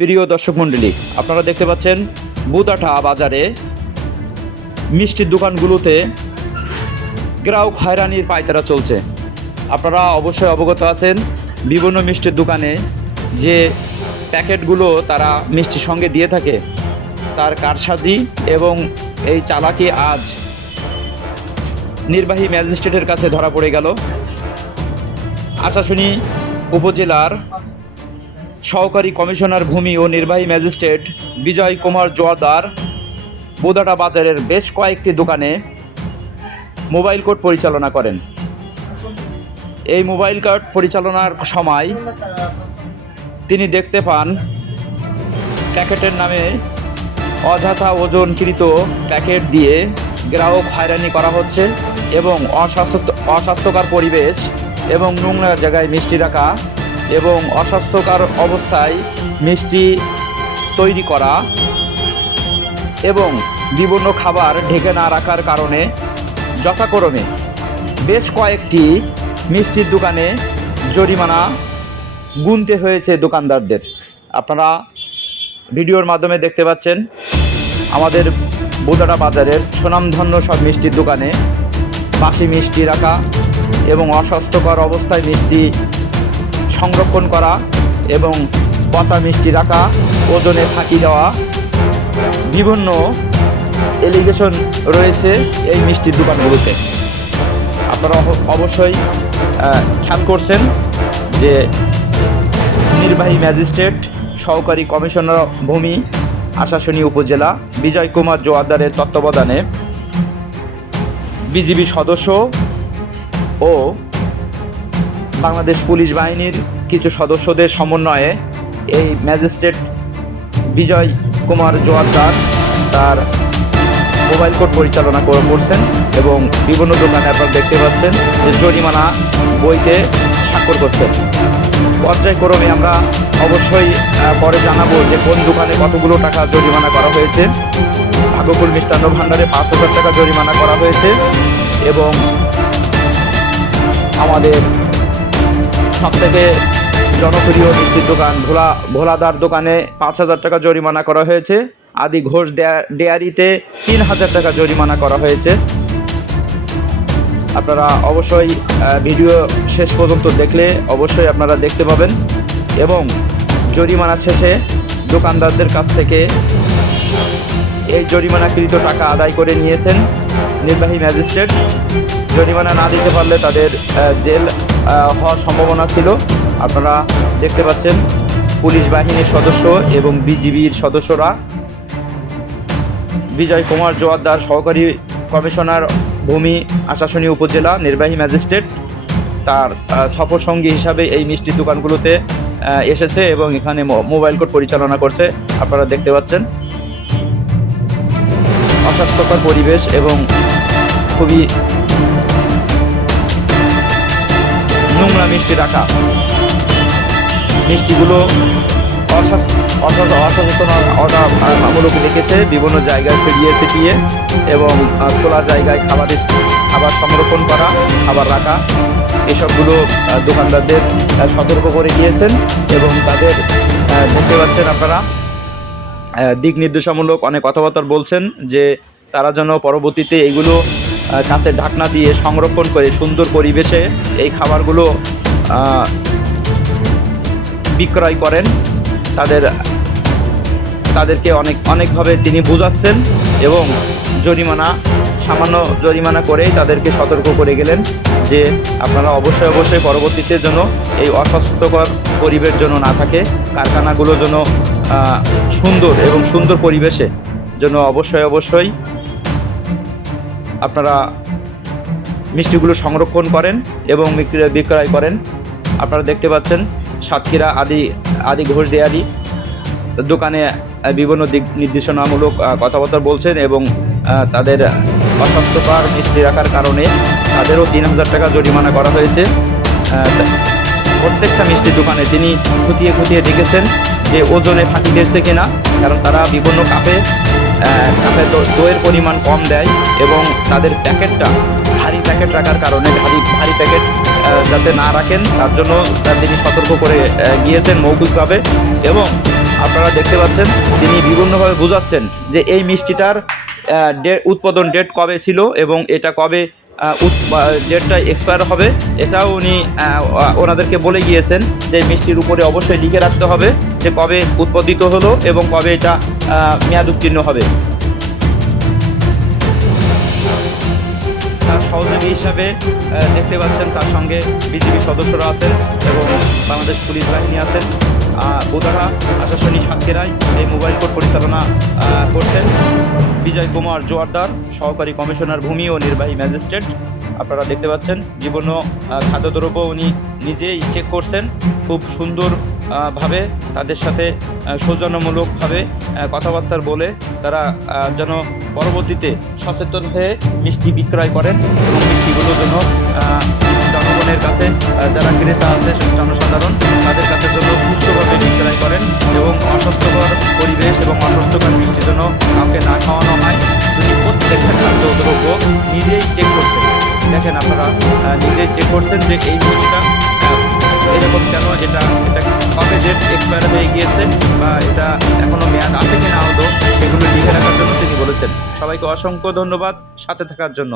প্রিয় দর্শক মণ্ডলী, আপনারা দেখতে পাচ্ছেন বুদাটা বাজারে মিষ্টির দোকানগুলোতে গ্রাহক হয়রানির পায়তারা চলছে। আপনারা অবশ্যই অবগত আছেন, বিভিন্ন মিষ্টির দোকানে যে প্যাকেটগুলো তারা মিষ্টির সঙ্গে দিয়ে থাকে তার কারসাজি এবং এই চালাকি আজ নির্বাহী ম্যাজিস্ট্রেটের কাছে ধরা পড়ে গেল। আশাশুনি উপজেলার সহকারী কমিশনার ভূমি ও নির্বাহী ম্যাজিস্ট্রেট বিজয় কুমার জোয়ারদার বুদাটা বাজারের বেশ কয়েকটি দোকানে মোবাইল কোর্ট পরিচালনা করেন। এই মোবাইল কোর্ট পরিচালনার সময় তিনি দেখতে পান প্যাকেটের নামে অযথা ওজনকৃত প্যাকেট দিয়ে গ্রাহক হয়রানি করা হচ্ছে এবং অস্বাস্থ্যকর পরিবেশ এবং নোংরা জায়গায় মিষ্টি রাখা এবং অস্বাস্থ্যকর অবস্থায় মিষ্টি তৈরি করা এবং বিভিন্ন খাবার ঢেকে না রাখার কারণে যথাক্রমে বেশ কয়েকটি মিষ্টির দোকানে জরিমানা গুনতে হয়েছে দোকানদারদের। আপনারা ভিডিওর মাধ্যমে দেখতে পাচ্ছেন আমাদের বুদাটা বাজারের সুনামধন্য সব মিষ্টির দোকানে বাসি মিষ্টি রাখা এবং অস্বাস্থ্যকর অবস্থায় মিষ্টি সংরক্ষণ করা এবং পচা মিষ্টি রাখা, ওজনে ফাঁকি দেওয়া, বিভিন্ন এলিগেশন রয়েছে এই মিষ্টির দোকানগুলোতে। আপনারা অবশ্যই খেয়াল করছেন যে নির্বাহী ম্যাজিস্ট্রেট সহকারী কমিশনার ভূমি আশাশুনি উপজেলা বিজয় কুমার জোয়ারদারের তত্ত্বাবধানে বিজিবি সদস্য ও বাংলাদেশ পুলিশ বাহিনীর কিছু সদস্যদের সমন্বয়ে এই ম্যাজিস্ট্রেট বিজয় কুমার জোয়ারদার তার মোবাইল কোর্ট পরিচালনা করছেন এবং বিভিন্ন দোকানে আপনারা দেখতে পাচ্ছেন যে জরিমানা বইতে স্বাক্ষর করছেন। পর্যায়ক্রমে আমরা অবশ্যই পরে জানাবো যে কোন দোকানে কতগুলো টাকা জরিমানা করা হয়েছে। ভাগ্যকুল মিষ্টান্ন ভাণ্ডারে 5,000 টাকা জরিমানা করা হয়েছে এবং আমাদের সবথেকে জনপ্রিয় মিষ্টির দোকান ভোলাদার দোকানে 5,000 টাকা জরিমানা করা হয়েছে। আদি ঘোষ ডেয়ারিতে 3,000 টাকা জরিমানা করা হয়েছে। আপনারা অবশ্যই ভিডিও শেষ পর্যন্ত দেখলে অবশ্যই আপনারা দেখতে পাবেন এবং জরিমানা শেষে দোকানদারদের কাছ থেকে এই জরিমানাকৃত টাকা আদায় করে নিয়েছেন নির্বাহী ম্যাজিস্ট্রেট। জরিমানা না দিতে পারলে তাদের জেল হওয়ার সম্ভাবনা ছিল। আপনারা দেখতে পাচ্ছেন পুলিশ বাহিনীর সদস্য এবং বিজিবির সদস্যরা বিজয় কুমার জোয়ারদার সহকারী কমিশনার ভূমি আশাশুনি উপজেলা নির্বাহী ম্যাজিস্ট্রেট তার সফরসঙ্গী হিসাবে এই মিষ্টির দোকানগুলোতে এসেছে এবং এখানে মোবাইল কোর্ট পরিচালনা করছে। আপনারা দেখতে পাচ্ছেন অস্বাস্থ্যকর পরিবেশ এবং খুবই নোংরা মিষ্টি রাখা, মিষ্টিগুলো অসচেতনতামূলক রেখেছে বিভিন্ন জায়গায় ছিটিয়ে এবং খোলা জায়গায় খাবার সংরক্ষণ করা, খাবার রাখা, এসবগুলো দোকানদারদের সতর্ক করে দিয়েছেন এবং তাদের দেখতে পাচ্ছেন আপনারা দিক নির্দেশামূলক অনেক কথাবার্তা বলছেন যে তারা যেন পরবর্তীতে এইগুলো কাঁচের ঢাকনা দিয়ে সংরক্ষণ করে সুন্দর পরিবেশে এই খাবারগুলো বিক্রয় করেন। তাদেরকে অনেকভাবে তিনি বোঝাচ্ছেন এবং সামান্য জরিমানা করেই তাদেরকে সতর্ক করে গেলেন যে আপনারা অবশ্যই পরবর্তীতে যেন এই অস্বাস্থ্যকর পরিবেশ যেন না থাকে, কারখানাগুলো যেন সুন্দর পরিবেশে যেন অবশ্যই আপনারা মিষ্টিগুলো সংরক্ষণ করেন এবং বিক্রয় করেন। আপনারা দেখতে পাচ্ছেন সাতক্ষীরা আদি ঘোষ ডেয়ারি দোকানে বিভিন্ন দিক নির্দেশনামূলক কথাবার্তা বলছেন এবং তাদের অস্বাস্থ্যকর মিষ্টি রাখার কারণে তাদেরও 3,000 টাকা জরিমানা করা হয়েছে। প্রত্যেকটা মিষ্টির দোকানে তিনি খুঁটিয়ে দেখেছেন যে ওজনে ফাঁকি দিয়েছে কিনা, কারণ তারা বিভিন্ন কাপে দইয়ের পরিমাণ কম দেয় এবং তাদের প্যাকেটটা ভারী প্যাকেট রাখার কারণে ভারী প্যাকেট যাতে না রাখেন তার জন্য তিনি সতর্ক করে গিয়েছেন মৌখিকভাবে এবং আপনারা দেখতে পাচ্ছেন তিনি বিভিন্নভাবে বোঝাচ্ছেন যে এই মিষ্টিটার উৎপাদন ডেট কবে ছিল এবং এটা কবে ডেটটা এক্সপায়ার হবে, এটাও উনি ওনাদেরকে বলে গিয়েছেন যে মিষ্টির উপরে অবশ্যই লিখে রাখতে হবে যে কবে উৎপাদিত হলো এবং কবে এটা মেয়াদ উত্তীর্ণ হবে। তার সহযোগী হিসাবে দেখতে পাচ্ছেন তার সঙ্গে বিজিবি সদস্যরা আছেন এবং বাংলাদেশ পুলিশ বাহিনী আছেন। বোদারা প্রশাসনিক সাতক্ষীরায় এই মোবাইল কোর্ট পরিচালনা করছেন বিজয় কুমার জোয়ারদার, সহকারী কমিশনার ভূমি ও নির্বাহী ম্যাজিস্ট্রেট। আপনারা দেখতে পাচ্ছেন বিভিন্ন খাদ্যদ্রব্য উনি নিজেই চেক করছেন, খুব সুন্দর ভাবে তাদের সাথে সৌজন্যমূলকভাবে কথাবার্তা বলে তারা যেন পরবর্তীতে সচেতন হয়ে মিষ্টি বিক্রয় করেন এবং মিষ্টিগুলো যেন জনগণের কাছে যারা ক্রেতা আছে জনসাধারণ তাদের কাছে যেন সুস্থভাবে বিক্রয় করেন এবং অস্বাস্থ্যকর পরিবেশ এবং অস্বাস্থ্যকর মিষ্টি যেন কাউকে না খাওয়ানো হয়। যদি প্রত্যেকটা খাদ্যদ্রব্য নিজেই চেক করছেন, দেখেন আপনারা নিজেই চেক করছেন যে এই মিষ্টিটা এরকম কেন, এটা কবে ডেট এক্সপায়ার হয়ে গিয়েছে বা এটা এখনও মেয়াদ আছে কিনা আদৌ, সেগুলো লিখে রাখার জন্য তিনি বলেছেন। সবাইকে অসংখ্য ধন্যবাদ সাথে থাকার জন্য।